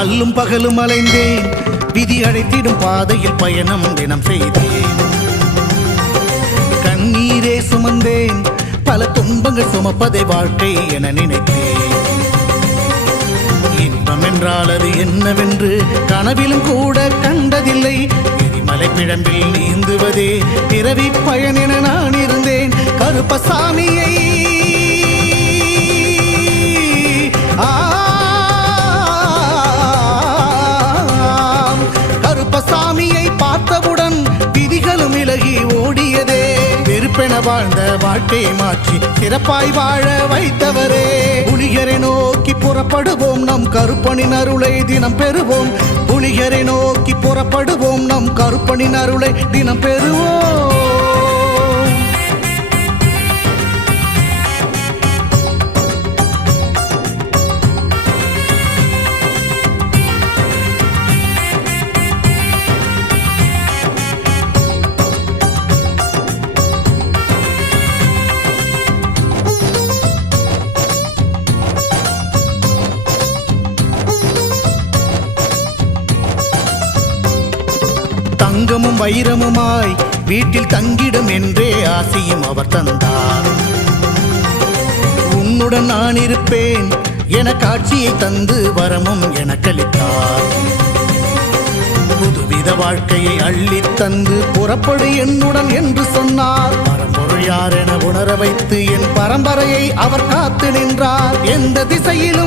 அல்லும் பகலும் அலைந்தேன், விதி அழைத்திடும் பாதையில் பயணம் தினம் செய்தேன். கண்ணீரே சுமந்தேன், பல துன்பங்கள் சுமப்பதை வாழ்க்கை என நினைத்தேன். இன்பம் என்றால் அது என்னவென்று கனவிலும் கூட கண்டதில்லை. எரிமலை பிழம்பில் நீந்துவதே பிறவி பயன் என நான் இருந்தேன். கருப்பசாமியை கருப்பசாமியை பார்த்தவுடன் விதிகளும் விலகி ஓடியதே. வெறுப்பென வாழ்ந்த வாழ்க்கையை மாற்றி சிறப்பாய் வாழ வைத்தவரே. புலிகரை நோக்கி புறப்படுவோம், நம் கருப்பனின் அருளை தினம் பெறுவோம். புலிகரை நோக்கி புறப்படுவோம், நம் கருப்பனின் அருளை தினம் பெறுவோம். தங்கமும் வைரமுமாய் வீட்டில் தங்கிடும் என்றே ஆசையும் அவர் தந்தார். உன்னுடன் நான் இருப்பேன் என காட்சியை தந்து வரமும் எனக்களித்தார். புதுவித வாழ்க்கையை அள்ளி தந்து புறப்படு என்னுடன் என்று சொன்னார். பரம்பொருள் யார் என உணர வைத்து என் பரம்பரையை அவர் காத்து நின்றார். எந்த திசையிலும்